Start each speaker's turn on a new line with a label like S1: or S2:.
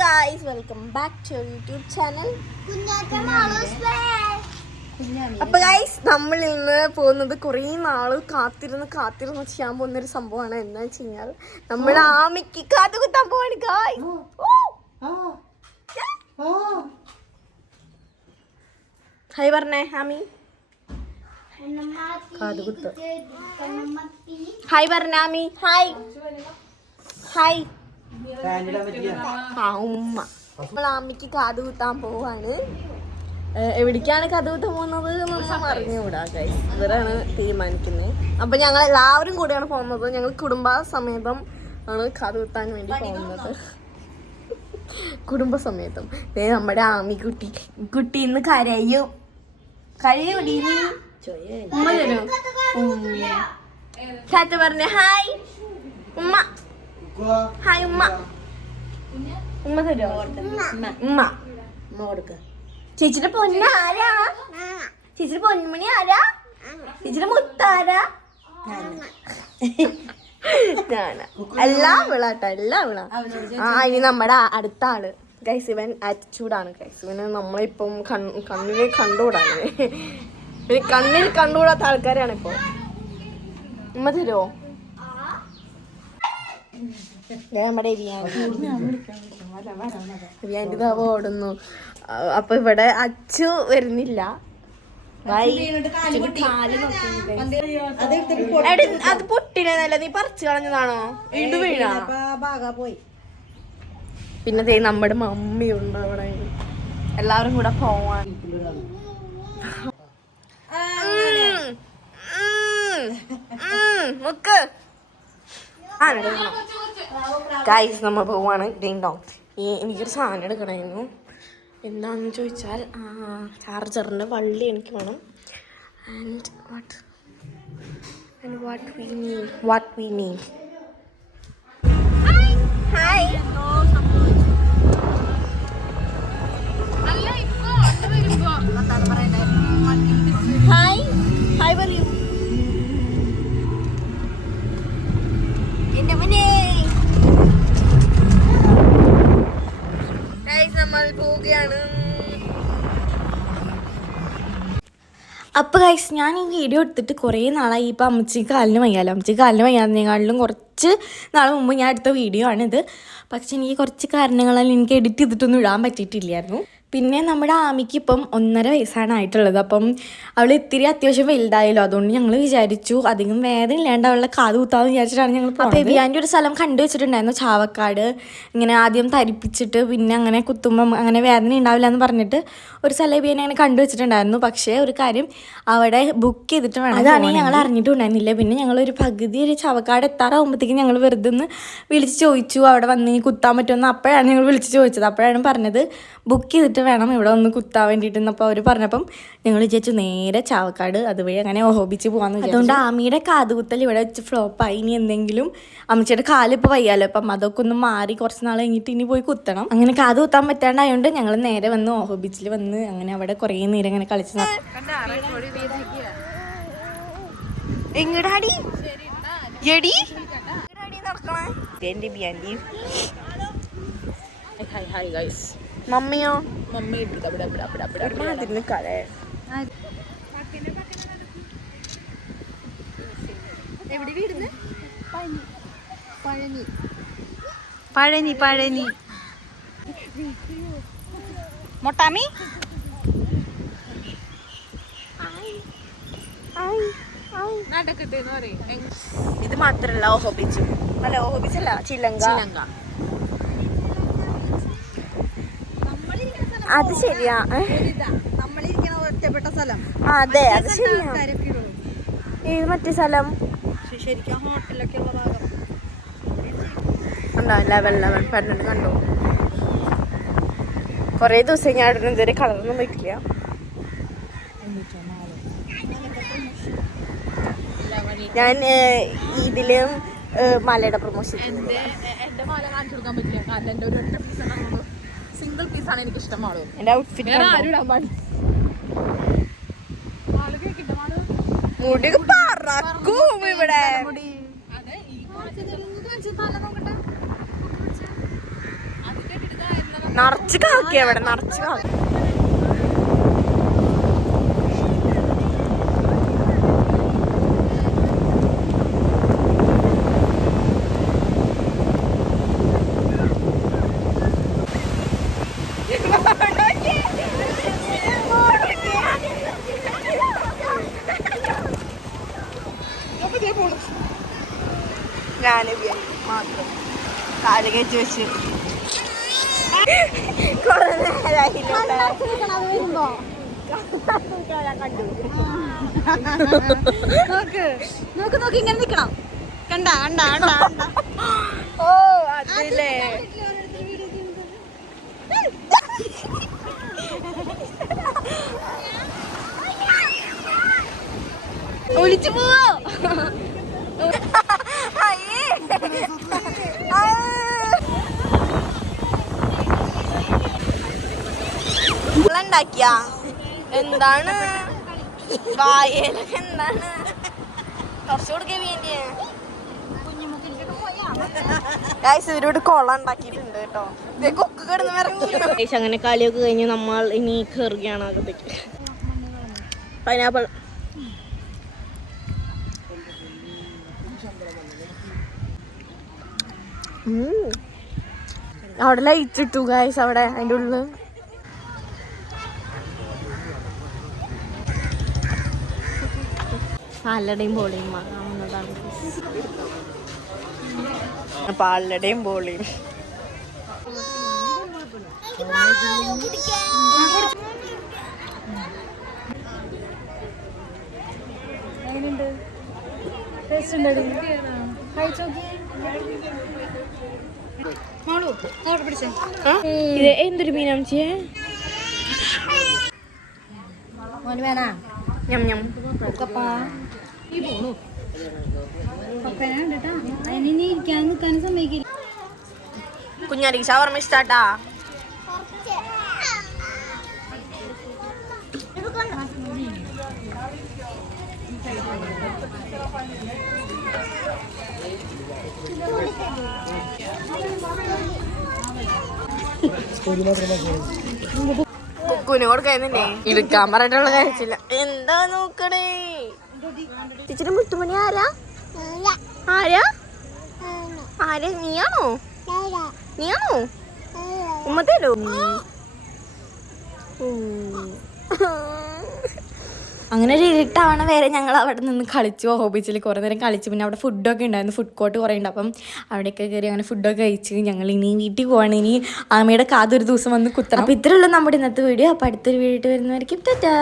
S1: Guys welcome back to YouTube channel അപ്പൊ guys നമ്മൾ ഇന്ന് പോകുന്നത് കുറേ നാൾ കാത്തിരുന്ന് കാത്തിരുന്ന് ചെയ്യാൻ പോകുന്ന ഒരു സംഭവമാണ്. എന്താ വെച്ച് കഴിഞ്ഞാൽ നമ്മൾ ആമയ്ക്ക് കാത്തു കുത്താൻ പോവാണ് ഗായ് ഹായ് പറഞ്ഞേ ആമി. ഹായ് പറഞ്ഞ ആമി. ഹായ്. ഹായ്. ആ ഉമ്മ. കുത്താൻ പോവാണ്. എവിടേക്കാണ് കഥ കുത്താൻ പോകുന്നത് അറിഞ്ഞുകൂടാ ഇവരാണ് തീരുമാനിക്കുന്നത്. അപ്പൊ ഞങ്ങൾ എല്ലാവരും കൂടിയാണ് പോകുന്നത്. ഞങ്ങൾ കുടുംബ സമേതം ആണ് കഥ കുത്താൻ വേണ്ടി പോകുന്നത്. കുടുംബസമേതം. ഏ നമ്മുടെ ആമി കുട്ടി കുട്ടി ഇന്ന് കരയും. നീ ഉമ്മ തരൂ പറഞ്ഞ ഹായ്. ഉമ്മ. ഹായ് ഉമ്മ ഉമ്മ തരോ ഉമ്മ ചേച്ചിയുടെ പൊന്ന ആരാ ചേച്ചിയുടെ പൊന്മണി ആരാ ചേച്ചിയുടെ മുത്താരാ എല്ലാം വിളാട്ടോ എല്ലാം വിള ആ ഇനി നമ്മുടെ അടുത്ത ആൾ ഗൈസ് ഇവൻ ആറ്റിറ്റ്യൂഡാണ് ഗൈസ് ഇവന് നമ്മളിപ്പം കണ്ണ് കണ്ണിൽ കണ്ടുകൂടാണ്. കണ്ണിൽ കണ്ടുകൂടാത്ത ആൾക്കാരാണ് ഇപ്പൊ ഉമ്മ തരുമോ നമ്മുടെ ഓടുന്നു. അപ്പൊ ഇവിടെ അച്ചു വരുന്നില്ല. അത് പൊട്ടിനല്ല നീ പറിച്ചു കളഞ്ഞതാണോ? വീണ്ടും വീണാ?
S2: പോയി.
S1: പിന്നെ ദേ നമ്മുടെ മമ്മി ഉണ്ട് അവിടെ. എല്ലാവരും കൂടെ പോവാൻ. മുക്ക്. ആ ഗൈസ് നമ്മൾ പോവാണ്. ഡീണ്ടോ ഈ എനിക്കൊരു സാധനം എടുക്കണമായിരുന്നു. എന്താണെന്ന് ചോദിച്ചാൽ ചാർജറിന്റെ വള്ളി എനിക്ക് വേണം. And what and what we need what we need hi പോവുകയാണ്. അപ്പോൾ ഗൈസ് ഞാൻ ഈ വീഡിയോ എടുത്തിട്ട് കുറേ നാളായി. ഇപ്പം അമ്മച്ചി കാലിന് വയ്യാലോ. അമ്മച്ചി കാലിന് വയ്യാതിനേക്കാളിലും കുറച്ച് നാൾ മുമ്പ് ഞാൻ എടുത്ത വീഡിയോ ആണിത്. പക്ഷെ എനിക്ക് കുറച്ച് കാരണങ്ങളാൽ എനിക്ക് എഡിറ്റ് ചെയ്തിട്ടൊന്നും ഇടാൻ പറ്റിയിട്ടില്ലായിരുന്നു. പിന്നെ നമ്മുടെ ആമിക്ക് ഇപ്പം ഒന്നര വയസ്സാണ് ആയിട്ടുള്ളത്. അപ്പം അവൾ ഇത്തിരി അത്യാവശ്യം വലുതായല്ലോ. അതുകൊണ്ട് ഞങ്ങൾ വിചാരിച്ചു അധികം വേദന ഇല്ലാണ്ട് അവളുടെ കാത് കുത്താന്ന് വിചാരിച്ചിട്ടാണ് ഞങ്ങൾ അപ്പോൾ എവിയാന്റെ ഒരു സ്ഥലം കണ്ടു വെച്ചിട്ടുണ്ടായിരുന്നു ചാവക്കാട്. ഇങ്ങനെ ആദ്യം തരിപ്പിച്ചിട്ട് പിന്നെ അങ്ങനെ കുത്തുമ്പം അങ്ങനെ വേദന ഉണ്ടാവില്ല എന്ന് പറഞ്ഞിട്ട് ഒരു സ്ഥലം എവിയാൻ അങ്ങനെ കണ്ടു വെച്ചിട്ടുണ്ടായിരുന്നു. പക്ഷേ ഒരു കാര്യം അവിടെ ബുക്ക് ചെയ്തിട്ട് വേണം അതാണ് ഞങ്ങൾ അറിഞ്ഞിട്ടുണ്ടായിരുന്നില്ല. പിന്നെ ഞങ്ങൾ ഒരു പകുതി ഒരു ചാവക്കാട് എത്താറാകുമ്പോഴത്തേക്കും ഞങ്ങൾ വെറുതെ ഒന്ന് വിളിച്ച് ചോദിച്ചു. അവിടെ വന്ന് കുത്താൻ പറ്റുമെന്ന് അപ്പോഴാണ് ഞങ്ങൾ വിളിച്ച് ചോദിച്ചത്. അപ്പോഴാണ് പറഞ്ഞത് ബുക്ക് ചെയ്തിട്ട് വേണം ഇവിടെ ഒന്ന് കുത്താൻ വേണ്ടിയിട്ട് എന്നപ്പോൾ അവർ പറഞ്ഞപ്പം ഞങ്ങൾ വിചാരിച്ചു നേരെ ചാവക്കാട് അതുവഴി അങ്ങനെ ഓഹോബിച്ച് പോകാന്ന് അതുകൊണ്ട് ആമിയുടെ കാതുകുത്തൽ ഇവിടെ വെച്ച് ഫ്ലോപ്പായി ഇനി എന്തെങ്കിലും അമ്മച്ചിയുടെ കാലിപ്പോൾ വയ്യാലോ? അപ്പം അതൊക്കെ ഒന്ന് മാറി കുറച്ച് നാൾ കഴിഞ്ഞിട്ട് ഇനി പോയി കുത്തണം. അങ്ങനെ കാത് കുത്താൻ പറ്റാണ്ടായതുകൊണ്ട് ഞങ്ങൾ നേരെ വന്ന് ഓഹോ ബീച്ചിൽ വന്ന് അങ്ങനെ അവിടെ കുറേ നേരം ഇങ്ങനെ കളിച്ച് എങ്ങടാടി എടി?
S2: ഹായ് ഹായ് ഗൈസ്
S1: മമ്മിയോ?
S2: മമ്മി
S1: ഒരുമാതിരി നിൽക്കാതെ
S2: പഴനി.
S1: പഴനി. പഴനി
S2: മൊട്ടാമി? നടക്കട്ടെ എന്ന് പറയും.
S1: ഇത് മാത്രല്ല ഓഹോ ബീച്ച്. അല്ല ഓഹോ ബീച്ചല്ല അല്ല ചിലങ്ക. അത് ശരിയാ. അതെ അത് ശരിയാ. ഏത് മറ്റേ സ്ഥലം? കണ്ടു. കൊറേ ദിവസം ഞാൻ അവിടെ ഇതുവരെ കളറൊന്നും വയ്ക്കില്ല ഞാൻ ഇതിലും മലയുടെ പ്രൊമോഷൻ
S2: എന്റെ എന്റെ മാല കാണിച്ചു കൊടുക്കാൻ പറ്റില്ല. കാരണം എന്റെ ഒരു ഒറ്റ സിംഗിൾ പീസ് ആണ് എനിക്ക് ഇഷ്ടം മാളു.
S1: എന്റെ ഔട്ട്ഫിറ്റ് മുടി പറക്കും ഇവിടെ.
S2: അതെ ഈ ഇവിടെ നിന്ന് കാണിച്ച് തല നോക്കട്ടെ അത് കേട്ടിട്ട് ഇതാ എന്നാ
S1: നിറച്ച് കാക്കി അവിടെ നിറച്ച് കാക്കി ഞാൻ മാത്രം കയറ്റി വെച്ച് കൊറേ നേരായില്ലേ
S2: നോക്ക് നോക്ക് നോക്ക് ഇങ്ങനെ നിക്കണം. കണ്ട കണ്ട കണ്ട
S1: ഓ അതില്ലേ
S2: ഒളിച്ചു പോവോ?
S1: ഉണ്ടാക്കിയ? എന്താണ്? വായലൊക്കെ എന്താണ്? കുറച്ച് കൊടുക്കാൻ ഇവരോട് കൊള ഉണ്ടാക്കിയിട്ടുണ്ട് കേട്ടോ. ദേ കൊക്ക് കിടന്ന് ഇറങ്ങി അങ്ങനെ കാലിയൊക്കെ കഴിഞ്ഞ് നമ്മൾ ഇനി കയറുകയാണ് അകത്തേക്ക്. പൈനാപ്പിൾ അവിടെ ലൈറ്റ് ഇട്ടു ഗായ്സ് അവിടെ അതിന്റെ ഉള്ളിൽ പാലടയും ബോളിയും വാങ്ങാവുന്നതാണ് പാലടയും ബോളിയും. ഇത് എന്തൊരു ചെയ്യേ
S2: മോന് വേണ?
S1: ഞം ഞം
S2: കുഞ്ഞാരിക്ക് ഇരിക്കാൻ ഇഷ്ടാട്ടാ സമ്മതിക്കില്ല
S1: കുഞ്ഞാരി ഇഷ്ടാട്ടാ കുക്കുവിന് കൊടുക്കുന്നില്ലേ പറഞ്ഞിട്ടുള്ള കഴിച്ചില്ല. എന്താ നോക്കണേ? ടീച്ചർ മുത്തുമണി ആരാ? ആരാ? ആരാ? നീയാണോ? നീയാണോ? ഉമ്മത്തേലോ? അങ്ങനെ ഒരു ഇരുട്ടാവണ വരെ ഞങ്ങൾ അവിടെ നിന്ന് കളിച്ചു. ഹോബീച്ചിൽ കുറേ നേരം കളിച്ചു. പിന്നെ അവിടെ ഫുഡൊക്കെ ഉണ്ടായിരുന്നു. ഫുഡ് കോർട്ട് കുറേ ഉണ്ട്. അപ്പം അവിടെയൊക്കെ കയറി അങ്ങനെ ഫുഡൊക്കെ കഴിച്ച് ഞങ്ങൾ ഇനി വീട്ടിൽ പോവാണ്. ഇനി ആമയുടെ കാതൊരു ദിവസം വന്ന് കുത്തണം. അപ്പോൾ ഇത്രയുള്ള നമ്മുടെ ഇന്നത്തെ വീഡിയോ അപ്പോൾ അടുത്തൊരു വീഡിയോ വരുന്നവരിക്കും ടാറ്റാ.